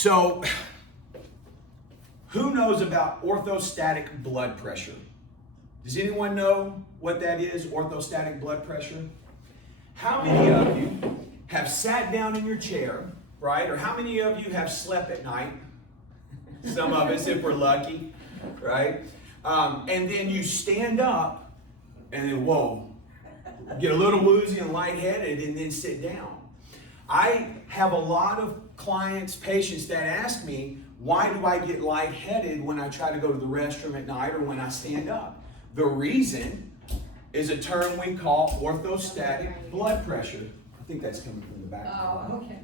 So, who knows about orthostatic blood pressure? Does anyone know what that is, orthostatic blood pressure? How many of you have sat down in your chair, right? Or how many of you have slept at night? Some of us, if we're lucky, right? And then you stand up and then, whoa, get a little woozy and lightheaded and then sit down. I have a lot of clients, patients that ask me, why do I get lightheaded when I try to go to the restroom at night or when I stand up? The reason is a term we call orthostatic blood pressure. I think that's coming from the back. Oh, okay.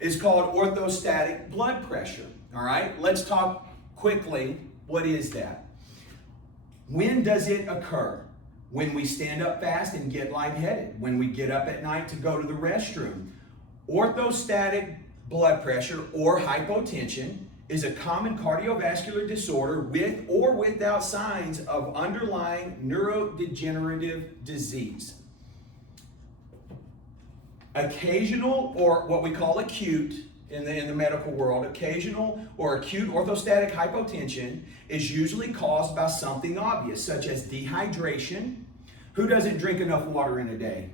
It's called orthostatic blood pressure. All right, let's talk quickly. What is that? When does it occur? When we stand up fast and get lightheaded. When we get up at night to go to the restroom. Orthostatic blood pressure or hypotension is a common cardiovascular disorder with or without signs of underlying neurodegenerative disease. Occasional, or what we call acute in the medical world, occasional or acute orthostatic hypotension is usually caused by something obvious, such as dehydration. Who doesn't drink enough water in a day?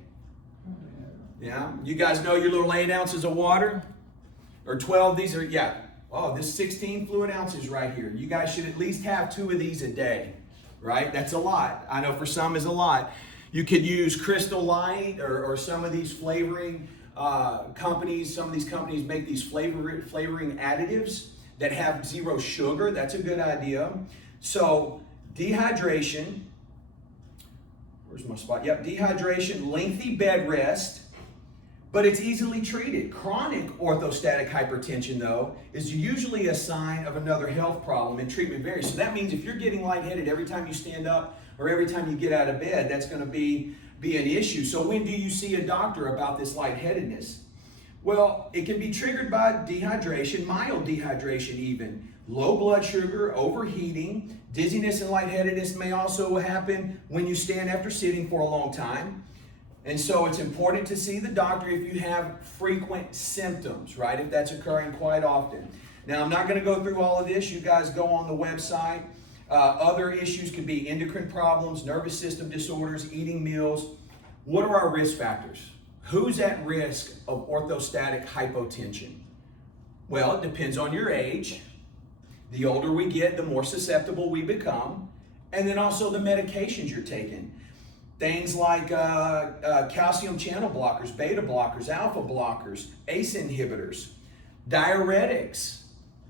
Yeah, you guys know your little 8 ounces of water? Or 12, these are, yeah. Oh, this 16 fluid ounces right here. You guys should at least have 2 of these a day, right? That's a lot. I know for some is a lot. You could use Crystal Light or some of these flavoring companies. Some of these companies make these flavoring additives that have 0 sugar. That's a good idea. So dehydration, where's my spot? Yep, dehydration, lengthy bed rest, but it's easily treated. Chronic orthostatic hypertension, though, is usually a sign of another health problem, and treatment varies. So that means if you're getting lightheaded every time you stand up or every time you get out of bed, that's going to be an issue. So when do you see a doctor about this lightheadedness? Well, it can be triggered by dehydration, mild dehydration even. Low blood sugar, overheating, dizziness and lightheadedness may also happen when you stand after sitting for a long time. And so it's important to see the doctor if you have frequent symptoms, right? If that's occurring quite often. Now, I'm not going to go through all of this. You guys go on the website. Other issues could be endocrine problems, nervous system disorders, eating meals. What are our risk factors? Who's at risk of orthostatic hypotension? Well, it depends on your age. The older we get, the more susceptible we become. And then also the medications you're taking. Things like calcium channel blockers, beta blockers, alpha blockers, ACE inhibitors, diuretics,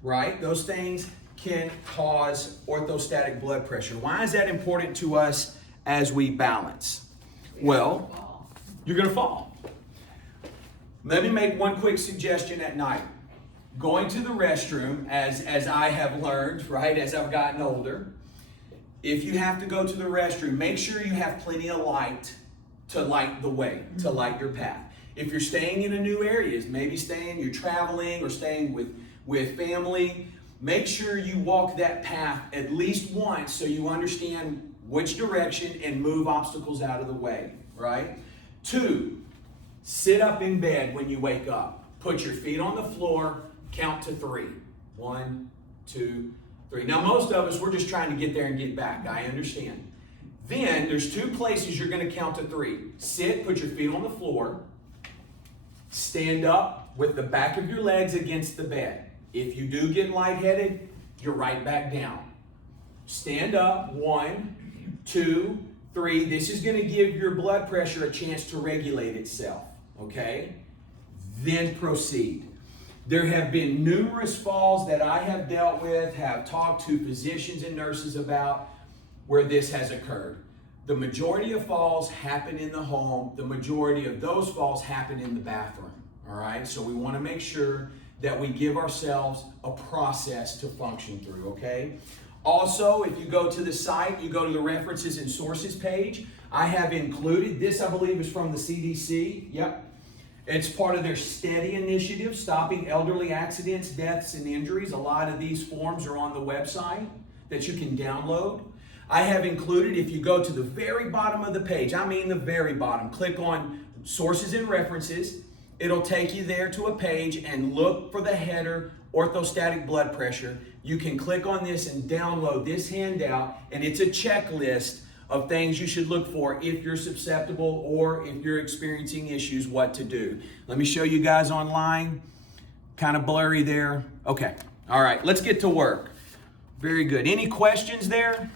right? Those things can cause orthostatic blood pressure. Why is that important to us as we balance? Well, you're going to fall. Let me make one quick suggestion at night. Going to the restroom, as I have learned, right, as I've gotten older, if you have to go to the restroom, make sure you have plenty of light to light the way, to light your path. If you're staying in a new area, maybe you're traveling or staying with family, make sure you walk that path at least once so you understand which direction and move obstacles out of the way, right? 2, sit up in bed when you wake up. Put your feet on the floor, count to 3. 1, 2, 3. Now, most of us, we're just trying to get there and get back. I understand. Then, there's 2 places you're going to count to 3. Sit, put your feet on the floor. Stand up with the back of your legs against the bed. If you do get lightheaded, you're right back down. Stand up. 1, 2, 3. This is going to give your blood pressure a chance to regulate itself. Okay? Then proceed. There have been numerous falls that I have dealt with, have talked to physicians and nurses about where this has occurred. The majority of falls happen in the home. The majority of those falls happen in the bathroom. All right? So we want to make sure that we give ourselves a process to function through, okay? Also, if you go to the site, you go to the references and sources page, I have included, this I believe is from the CDC, yep. It's part of their STEADY initiative, stopping elderly accidents, deaths, and injuries. A lot of these forms are on the website that you can download. I have included, if you go to the very bottom of the page, I mean the very bottom, click on sources and references. it'll take you there to a page and look for the header, orthostatic blood pressure. You can click on this and download this handout, and it's a checklist of things you should look for if you're susceptible or if you're experiencing issues, what to do. Let me show you guys online. Kind of blurry there. Okay, all right, let's get to work. Very good. Any questions there?